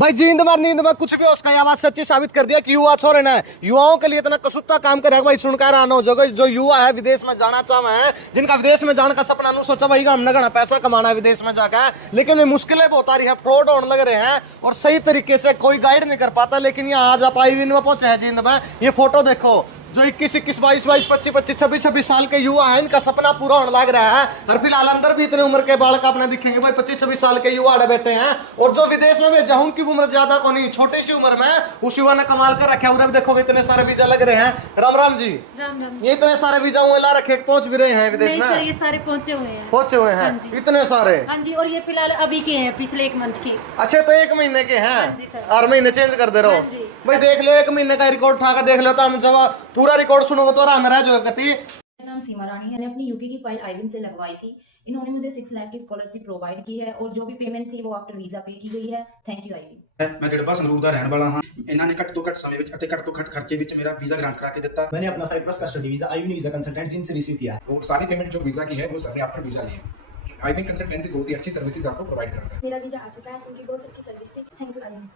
भाई जींद मार नींद में कुछ भी हो, उसका आवाज सच्ची साबित कर दिया कि युवा छोरे ना युवाओं के लिए इतना कसूता काम करेगा। भाई सुनकर आना हो जो युवा है विदेश में जाना चाहे हैं, जिनका विदेश में जाने का सपना नहीं सोचा भाई हमने घना पैसा कमाना है विदेश में जाकर, लेकिन ये मुश्किलें बहुत आ रही है, फ्रॉड होने लग रहे हैं और सही तरीके से कोई गाइड नहीं कर पाता। लेकिन यहाँ आज आप आईवीन में पहुंचे हैं जींद में, ये फोटो देखो जो 21 21 22 22 25 25 26 26 साल के युवा हैं, इनका सपना पूरा होने लग रहा है। और फिलहाल अंदर भी इतने उम्र के बालक अपने दिखेंगे भाई 25 26 साल के युवा बैठे हैं। और जो विदेश में भेजा उनकी उम्र ज्यादा को नहीं, छोटी सी उम्र में उस युवा ने कमाल कर रखे। और अब देखोगे इतने सारे वीजा लग रहे हैं। राम राम जी। राम राम। ये इतने सारे वीजा हुए ला रखे, पहुंच भी रहे हैं विदेश में? सर ये सारे पहुंचे हुए हैं। पहुंचे हुए हैं इतने सारे? हाँ जी, और ये फिलहाल अभी के हैं, पिछले 1 मंथ के। अच्छा तो 1 महीने के हैं? हाँ जी सर। हर महीने चेंज कर दे रहे हाँ हो? जी। भाई देख लो 1 महीने का रिकॉर्ड उठा कर देख लो तो हम जब पूरा रिकॉर्ड सुनोगे तो रान रह जो गति। मेरा नाम सीमा रानी है। मैंने अपनी यूके की फाइल आईविन से लगवाई थी। इन्होंने मुझे 6 लाख की स्कॉलरशिप प्रोवाइड की है और जो भी पेमेंट थी वो आफ्टर वीजा पे की गई है। Thank you Aiwin. मैं जड़पा संगरूर ਦਾ ਰਹਿਣ ਵਾਲਾ ਹਾਂ। ਇਹਨਾਂ ਨੇ ਘੱਟ ਤੋਂ ਘੱਟ ਸਮੇਂ ਵਿੱਚ ਅਤੇ ਘੱਟ ਤੋਂ ਘੱਟ ਖਰਚੇ ਵਿੱਚ ਮੇਰਾ ਵੀਜ਼ਾ ਗ੍ਰਾਂਟ करा के ਦਿੱਤਾ। मैंने अपना साइप्रस का स्टडी वीजा आईविन वीजा कंसल्टेंट जिनसे रिसीव किया है। वो सारी पेमेंट जो वीजा की है वो सारे आफ्टर वीजा लिए हैं। आईविन कंसल्टेंसी बहुत ही अच्छी सर्विसेज आपको प्रोवाइड करता है। मेरा वीजा आ चुका है, उनकी बहुत अच्छी सर्विस थी। Thank you आईविन।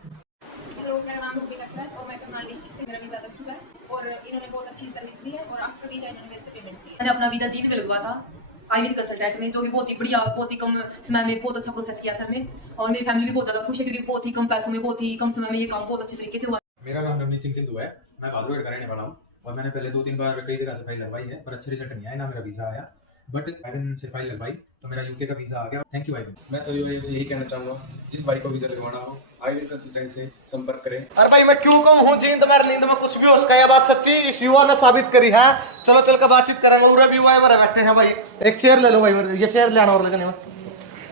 हेलो, मेरा नाम रूबी लखरा है और मैं करनाल डिस्ट्रिक्ट से मेरा वीज़ा लग चुका है और इन्होंने बहुत अच्छी सर्विस दी है और आफ्टर वीज़ा इन्होंने मेरे से पेमेंट की है। मैंने अपना वीज़ा जींद में लगवा था आईविन कंसल्टेंट में, जो कि बहुत ही बढ़िया, बहुत ही कम समय में बहुत अच्छा प्रोसेस किया सर ने। और मेरी फैमिली भी बहुत ज़्यादा खुश है क्योंकि बहुत ही कम पैसों में, बहुत ही कम समय में ये काम बहुत अच्छे तरीके से हुआ। मेरा नाम रवनीत सिंह सिंधु है। मैं भादुड़ का रहने वाला हूँ और मैंने पहले 2-3 बार कई जगह से फाइल लगवाई है पर अच्छे रिजल्ट नहीं आए, ना मेरा वीज़ा आया। बट आईविन से फाइल लगवाई तो मेरा यूके का वीज़ा आ गया। Thank you Aiwin. मैं सभी भाइयों से यही कहना चाहूँगा, जिस भाई को वीजा लगवाना हो आईविन कंसल्टेंट से संपर्क करें। अरे भाई मैं क्यों कहूँ हूँ जींद में नींद में कुछ भी हो, उसका यह बात सच्ची इस युवा ने साबित करी है। चलो चल कर बातचीत करेंगे। उरे भी युवा है बैठे हैं भाई, एक चेयर ले लो भाई, ये चेयर लेना और लगने में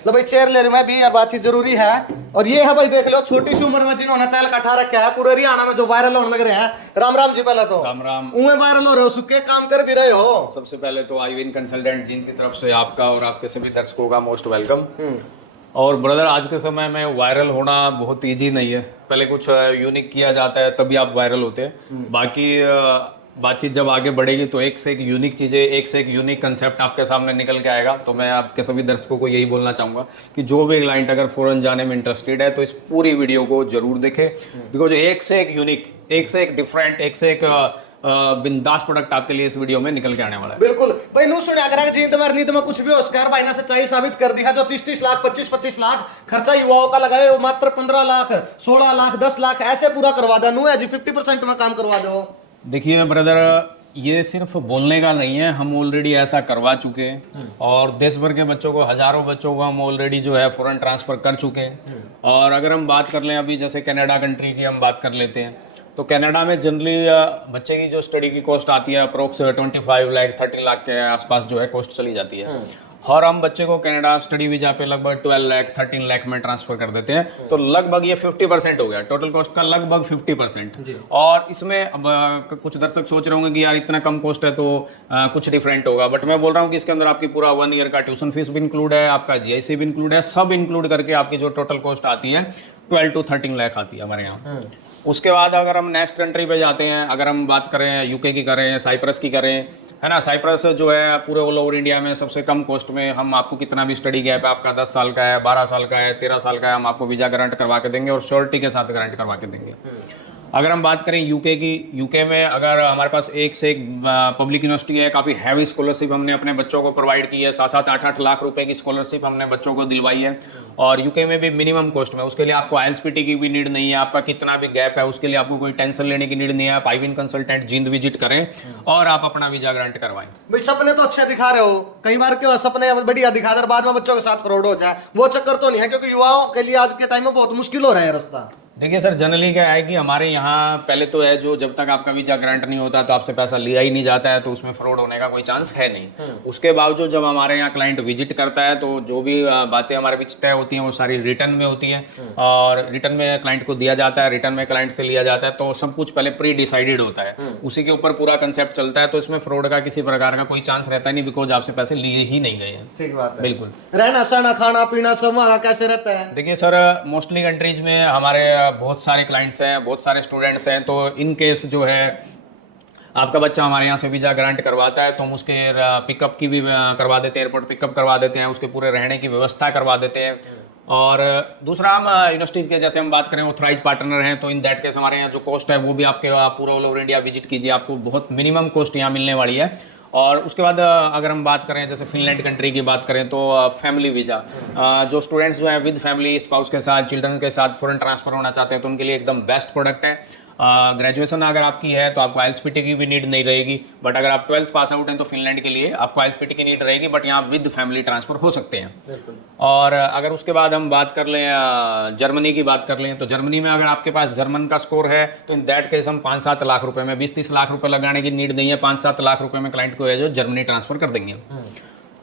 लो भाई, चेयर ले रही मैं भी यार, बातचीत जरूरी है। और ये है भाई देख लो छोटी सी उम्र में जिन्होंने तेल कटा रखा है, पूरे हरियाणा में जो वायरल होने लग रहे हैं। राम राम जी। पहले तो राम राम। उन्हें वायरल हो रहे हो, सुखे काम कर भी रहे हो। सबसे पहले तो आईविन कंसल्टेंट जींद की तरफ से आपका और आपके सभी दर्शकों का मोस्ट वेलकम। और ब्रदर आज के समय में वायरल होना बहुत इजी नहीं है, पहले कुछ यूनिक किया जाता है तभी आप वायरल होते हैं। बाकी बातचीत जब आगे बढ़ेगी तो एक से एक यूनिक चीज़ें, एक से एक यूनिक कंसेप्ट आपके सामने निकल के आएगा। तो मैं आपके सभी दर्शकों को यही बोलना चाहूँगा कि जो भी क्लाइंट अगर फॉरेन जाने में इंटरेस्टेड है तो इस पूरी वीडियो को जरूर देखें, बिकॉज एक से एक यूनिक, एक से एक डिफरेंट, एक से एक बिंदास प्रोडक्ट आपके लिए इस वीडियो में निकल के आने वाला है। बिल्कुल भाई नू सुना कर जींद में नींद में कुछ भी हो, स्क्वायर भाई ने सच्चाई साबित कर दी है। जो 30-30 लाख 25-25 लाख खर्चा युवाओं का लगाए वो मात्र 15 लाख 16 लाख 10 लाख ऐसे पूरा करवा दे। नू है जी 50% में काम करवा दो। देखिए ब्रदर, ये सिर्फ बोलने का नहीं है, हम ऑलरेडी ऐसा करवा चुके हैं और देश भर के बच्चों को, हजारों बच्चों को हम ऑलरेडी जो है फॉरेन ट्रांसफ़र कर चुके हैं। और अगर हम बात कर लें अभी जैसे कनाडा कंट्री की हम बात कर लेते हैं तो कनाडा में जनरली बच्चे की जो स्टडी की कॉस्ट आती है अप्रोक्स 25 लाख 30 लाख के आसपास जो है कॉस्ट चली जाती है। और हम बच्चे को कनाडा स्टडी वीजा पे लगभग 12 लाख 13 लाख में ट्रांसफर कर देते हैं। तो लगभग ये 50% हो गया टोटल कॉस्ट का, लगभग 50%। और इसमें अब कुछ दर्शक सोच रहे होंगे कि यार इतना कम कॉस्ट है तो कुछ डिफरेंट होगा, बट मैं बोल रहा हूँ कि इसके अंदर आपकी पूरा 1 ईयर का ट्यूशन फीस भी इंक्लूड है, आपका जीआईसी भी इंक्लूड है, सब इंक्लूड करके आपकी जो टोटल कॉस्ट आती है 12 to 13 लाख आती है हमारे यहाँ। उसके बाद अगर हम नेक्स्ट कंट्री पे जाते हैं, अगर हम बात करें यूके की करें, साइप्रस की करें, है ना, साइप्रस जो है पूरे ऑल ओवर इंडिया में सबसे कम कॉस्ट में हम आपको कितना भी स्टडी गैप है आपका 10 साल का है, 12 साल का है, 13 साल का है, हम आपको वीज़ा गारंट करवा के देंगे और श्योरिटी के साथ गारंट करवा के देंगे। अगर हम बात करें यूके की, यूके में अगर हमारे पास एक से एक पब्लिक यूनिवर्सिटी है, काफ़ी हैवी स्कॉलरशिप हमने अपने बच्चों को प्रोवाइड की है, 7-7 8-8 लाख रुपए की स्कॉलरशिप हमने बच्चों को दिलवाई है। और यूके में भी मिनिमम कॉस्ट में, उसके लिए आपको आईएलटीएस की भी नीड नहीं है, आपका कितना भी गैप है उसके लिए आपको कोई टेंशन लेने की नीड नहीं है। आप आईविन कंसल्टेंट जींद विजिट करें और आप अपना वीजा ग्रांट करवाएं। भाई सपने तो अच्छे दिखा रहे हो, कई बार क्यों सपने बढ़िया दिखा दे बाद में बच्चों के साथ फ्रॉड हो जाए, वो चक्कर तो नहीं है? क्योंकि युवाओं के लिए आज के टाइम में बहुत मुश्किल हो रहा है रास्ता। देखिए सर, जनरली क्या है कि हमारे यहाँ पहले तो है जो जब तक आपका वीजा ग्रांट नहीं होता तो आपसे पैसा लिया ही नहीं जाता है, तो उसमें फ्रॉड होने का कोई चांस है नहीं। उसके बावजूद जब हमारे यहाँ क्लाइंट विजिट करता है तो जो भी बातें हमारे बीच तय होती हैं वो सारी रिटर्न में होती हैं और रिटर्न में क्लाइंट को दिया जाता है, रिटर्न में क्लाइंट से लिया जाता है, तो सब कुछ पहले प्री डिसाइडेड होता है, उसी के ऊपर पूरा कंसेप्ट चलता है। तो इसमें फ्रॉड का किसी प्रकार का कोई चांस रहता नहीं, बिकॉज आपसे पैसे लिए ही नहीं गए हैं। ठीक बात है। बिल्कुल। रहना सहना खाना पीना सब वहाँ कैसे रहता है? देखिए सर, मोस्टली कंट्रीज में हमारे बहुत सारे क्लाइंट्स हैं, बहुत सारे स्टूडेंट्स हैं, तो इन केस जो है आपका बच्चा हमारे यहाँ से वीज़ा ग्रांट करवाता है तो हम उसके पिकअप की भी करवा देते हैं, एयरपोर्ट पिकअप करवा देते हैं, उसके पूरे रहने की व्यवस्था करवा देते हैं। और दूसरा हम यूनिवर्सिटीज़ के जैसे हम बात करें ऑथराइज पार्टनर हैं, तो इन दैट केस हमारे यहाँ जो कॉस्ट है वो भी आपके पूरा ऑल ओवर इंडिया विजिट कीजिए, आपको बहुत मिनिमम कॉस्ट यहाँ मिलने वाली है। और उसके बाद अगर हम बात करें जैसे फिनलैंड कंट्री की बात करें तो फैमिली वीज़ा, जो स्टूडेंट्स जो हैं विद फैमिली स्पाउस के साथ चिल्ड्रन के साथ फॉरेन ट्रांसफ़र होना चाहते हैं तो उनके लिए एकदम बेस्ट प्रोडक्ट है। ग्रेजुएशन अगर आपकी है तो आपको IELTS-PT की भी नीड नहीं रहेगी, बट अगर आप 12th पास आउट हैं तो फिनलैंड के लिए आपको IELTS-PT की नीड रहेगी, बट यहाँ विद फैमिली ट्रांसफ़र हो सकते हैं। और अगर उसके बाद हम बात कर लें जर्मनी की बात कर लें तो जर्मनी में अगर आपके पास जर्मन का स्कोर है तो इन दैट केस हम 5-7 लाख रुपए में 20-30 लाख रुपए लगाने की नीड नहीं है, 5-7 लाख रुपए में क्लाइंट को है जो जर्मनी ट्रांसफ़र कर देंगे।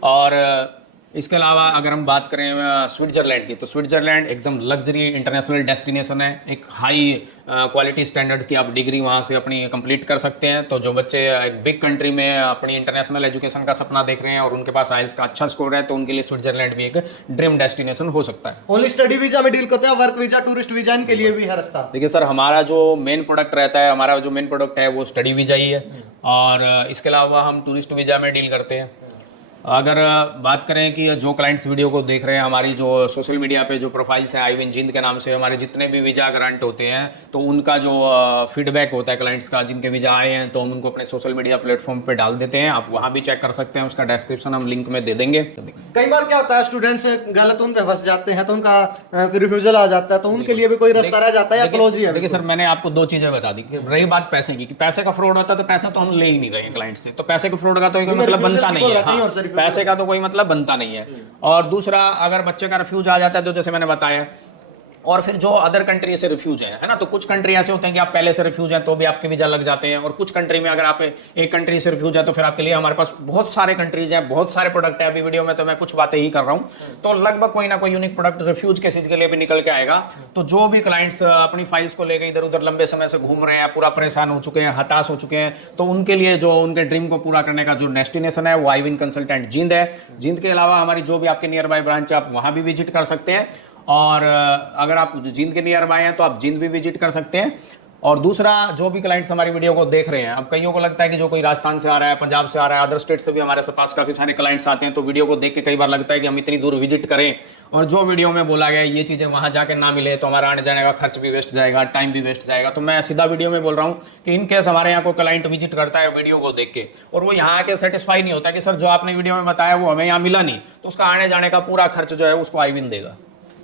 और इसके अलावा अगर हम बात करें स्विट्ज़रलैंड की तो स्विट्ज़रलैंड एकदम लग्जरी इंटरनेशनल डेस्टिनेशन है, एक हाई क्वालिटी स्टैंडर्ड की आप डिग्री वहाँ से अपनी कंप्लीट कर सकते हैं। तो जो बच्चे एक बिग कंट्री में अपनी इंटरनेशनल एजुकेशन का सपना देख रहे हैं और उनके पास IELTS का अच्छा स्कोर है तो उनके लिए स्विट्ज़रलैंड भी एक ड्रीम डेस्टिनेशन हो सकता है। ओनली स्टडी वीजा में डील करते हैं, वर्क वीजा टूरिस्ट वीजा इनके लिए भी है रास्ता? देखिए सर, हमारा जो मेन प्रोडक्ट रहता है, हमारा जो मेन प्रोडक्ट है वो स्टडी वीजा ही है, और इसके अलावा हम टूरिस्ट वीजा में डील करते हैं। अगर बात करें कि जो क्लाइंट्स वीडियो को देख रहे हैं, हमारी जो सोशल मीडिया पे जो प्रोफाइल्स हैं आईविन जिंद के नाम से, हमारे जितने भी वीज़ा ग्रांट होते हैं तो उनका जो फीडबैक होता है क्लाइंट्स का जिनके वीज़ा आए हैं तो हम उनको अपने सोशल मीडिया प्लेटफॉर्म पे डाल देते हैं, आप वहाँ भी चेक कर सकते हैं, उसका डिस्क्रिप्शन हम लिंक में दे देंगे। कई बार क्या होता है स्टूडेंट्स गलत उन पे फंस जाते हैं तो उनका फिर रिफ्यूजल आ जाता है, तो उनके लिए भी कोई रास्ता रह जाता है या क्लोज ही है? देखिए सर, मैंने आपको 2 चीज़ें बता दी। रही बात पैसे की, कि पैसे का फ्रॉड होता है तो पैसा तो हम ले ही नहीं रहे हैं क्लाइंट से, तो पैसे के फ्रॉड का तो कोई मतलब बनता नहीं है, पैसे का तो कोई मतलब बनता नहीं है। और दूसरा, अगर बच्चे का रिफ्यूज आ जाता है तो जैसे मैंने बताया, और फिर जो अदर कंट्री से रिफ्यूज है ना, तो कुछ कंट्री ऐसे होते हैं कि आप पहले से रिफ्यूज हैं तो भी आपके वीजा लग जाते हैं, और कुछ कंट्री में अगर आप एक कंट्री से रिफ्यूज है तो फिर आपके लिए हमारे पास बहुत सारे कंट्रीज हैं, बहुत सारे प्रोडक्ट है। अभी वीडियो में तो मैं कुछ बातें ही कर रहा हूँ, तो लगभग कोई ना कोई यूनिक प्रोडक्ट रिफ्यूज केसेज के लिए भी निकल के आएगा। तो जो भी क्लाइंट्स अपनी फाइल्स को लेकर इधर उधर लंबे समय से घूम रहे हैं, पूरा परेशान हो चुके हैं, हताश हो चुके हैं, तो उनके लिए जो उनके ड्रीम को पूरा करने का जो डेस्टिनेशन है वो आईविन कंसल्टेंट जिंद है। जिंद के अलावा हमारी जो भी आपके नियर बाय ब्रांच है आप वहाँ भी विजिट कर सकते हैं, और अगर आप जिंद के नियर बाय हैं तो आप जिंद भी विजिट कर सकते हैं। और दूसरा, जो भी क्लाइंट्स हमारी वीडियो को देख रहे हैं, अब कईयों को लगता है कि जो कोई राजस्थान से आ रहा है, पंजाब से आ रहा है, अदर स्टेट से भी हमारे पास काफ़ी सारे क्लाइंट्स आते हैं, तो वीडियो को देख के कई बार लगता है कि हम इतनी दूर विजिट करें और जो वीडियो में बोला गया ये चीज़ें वहाँ जाके ना मिले तो हमारा आने जाने का खर्च भी वेस्ट जाएगा, टाइम भी वेस्ट जाएगा। तो मैं सीधा वीडियो में बोल रहा हूँ कि इन केस हमारे यहाँ को क्लाइंट विजिट करता है वीडियो को देख के और वो यहाँ आके सेटिस्फाई नहीं होता कि सर जो आपने वीडियो में बताया वो हमें यहाँ मिला नहीं, तो उसका आने जाने का पूरा खर्च जो है उसको आईविन देगा।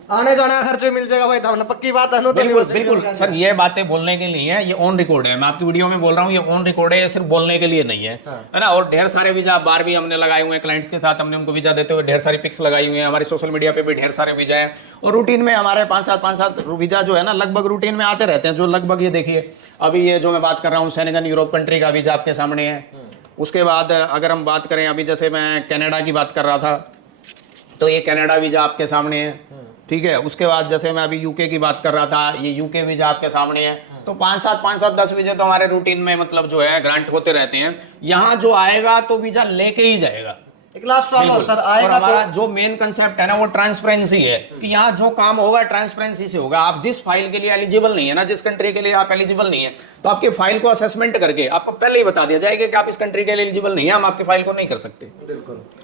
आने जाने का खर्च मिल जाएगा भाई, तब ना पक्की बात है। बिल्कुल सर, ये बातें बोलने के लिए है, ये ऑन रिकॉर्ड है, मैं आपकी वीडियो में बोल रहा हूँ, ये ऑन रिकॉर्ड है, ये सिर्फ बोलने के लिए नहीं है, है ना। और ढेर सारे वीजा बार भी हमने लगाए हुए हैं क्लाइंट्स के साथ, हमने उनको वीजा देते हुए ढेर सारी पिक्स लगाई हुई है, हमारे सोशल मीडिया पे भी ढेर सारे वीजा है, और रूटीन में हमारे 5-7 वीजा जो है ना लगभग रूटीन में आते रहते हैं, जो लगभग ये देखिए अभी ये जो मैं बात कर रहा हूँ सेनेगल यूरोप कंट्री का वीजा आपके सामने है। उसके बाद अगर हम बात करें, अभी जैसे मैं कनाडा की बात कर रहा था तो ये कनाडा वीजा आपके सामने है, ठीक है। उसके बाद जैसे मैं अभी यूके की बात कर रहा था, ये यूके वीजा आपके सामने है। तो 5-7 10 वीजा तो हमारे रूटीन में मतलब जो है ग्रांट होते रहते हैं। यहाँ जो आएगा तो वीजा लेके ही जाएगा। एक लास्ट सवाल सर, आएगा तो जो मेन कंसेप्ट है ना वो ट्रांसपेरेंसी है, कि यहाँ जो काम होगा ट्रांसपेरेंसी से होगा। आप जिस फाइल के लिए एलिजिबल नहीं है ना, जिस कंट्री के लिए आप एलिजिबल नहीं है, तो आपकी फाइल को असेसमेंट करके आपको पहले ही बता दिया जाएगा कि आप इस कंट्री के लिए एलिजिबल नहीं है, हम आपकी फाइल को नहीं कर सकते।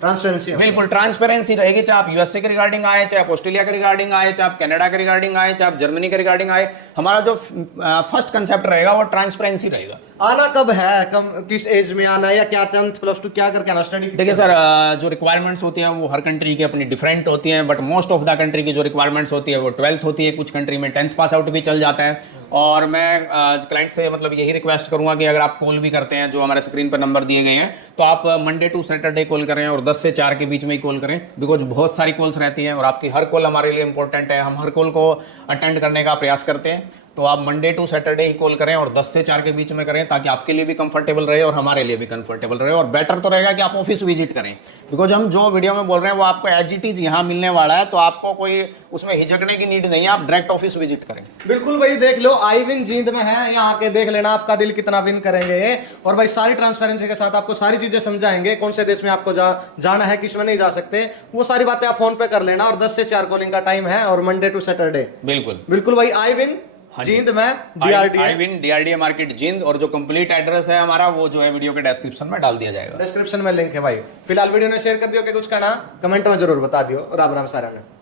ट्रांसपेरेंसी, बिल्कुल ट्रांसपेरेंसी रहेगी, चाहे आप यूएसए के रिगार्डिंग आए, चाहे आप ऑस्ट्रेलिया के रिगार्डिंग आए, चाहे आप कनाडा के रिगार्डिंग आए, चाहे आप जर्मनी के रिगार्डिंग आए, हमारा जो फर्स्ट कंसेप्ट रहेगा वो ट्रांसपेरेंसी रहेगा। आना कब है, किस एज में आना है, या क्या 10th +2 क्या करके आना स्टडी? देखिए सर, जो रिक्वायरमेंट्स होती हैं वो हर कंट्री की अपनी डिफरेंट होती हैं, but most of the country की जो रिक्वायरमेंट्स होती है वो 12th होती है, कुछ कंट्री में 10th पास आउट भी चल जाता है। और मैं क्लाइंट से मतलब यही रिक्वेस्ट करूंगा कि अगर आप कॉल भी करते हैं, जो हमारे स्क्रीन पर नंबर दिए गए हैं, तो आप मंडे टू सैटरडे कॉल करें और 10 से 4 के बीच में ही कॉल करें, बिकॉज बहुत सारी कॉल्स रहती हैं और आपकी हर कॉल हमारे लिए इंपॉर्टेंट है। हम हर कॉल को अटेंड करने का प्रयास करते हैं, तो आप मंडे टू सैटरडे ही कॉल करें और 10 से 4 के बीच में करें, ताकि आपके लिए भी कंफर्टेबल रहे और हमारे लिए भी कंफर्टेबल रहे। और बेटर तो रहेगा कि आप ऑफिस विजिट करें, बिकॉज हम जो वीडियो में बोल रहे हैं वो आपको एज इट इज यहाँ मिलने वाला है, तो आपको कोई उसमें हिचकने की नीड नहीं है, आप डायरेक्ट ऑफिस विजिट करें। बिल्कुल भाई, देख लो आईविन जिंद में है, यहाँ आके देख लेना, आपका दिल कितना विन करेंगे ये। और भाई सारी ट्रांसपेरेंसी के साथ आपको सारी चीजें समझाएंगे, कौन से देश में आपको जाना है, किस में नहीं जा सकते, वो सारी बातें आप फोन पे कर लेना। और 10 से 4 कॉलिंग का टाइम है, और मंडे टू सैटरडे। बिल्कुल भाई, आईविन जिंद में आईविन DRDA मार्केट जिंद, और जो कंप्लीट एड्रेस है हमारा वो जो है वीडियो के डिस्क्रिप्शन में डाल दिया जाएगा। डिस्क्रिप्शन में लिंक है भाई। फिलहाल वीडियो ने शेयर कर दियो कि कुछ कहना कमेंट में जरूर बता दियो। राम राम सारा ने।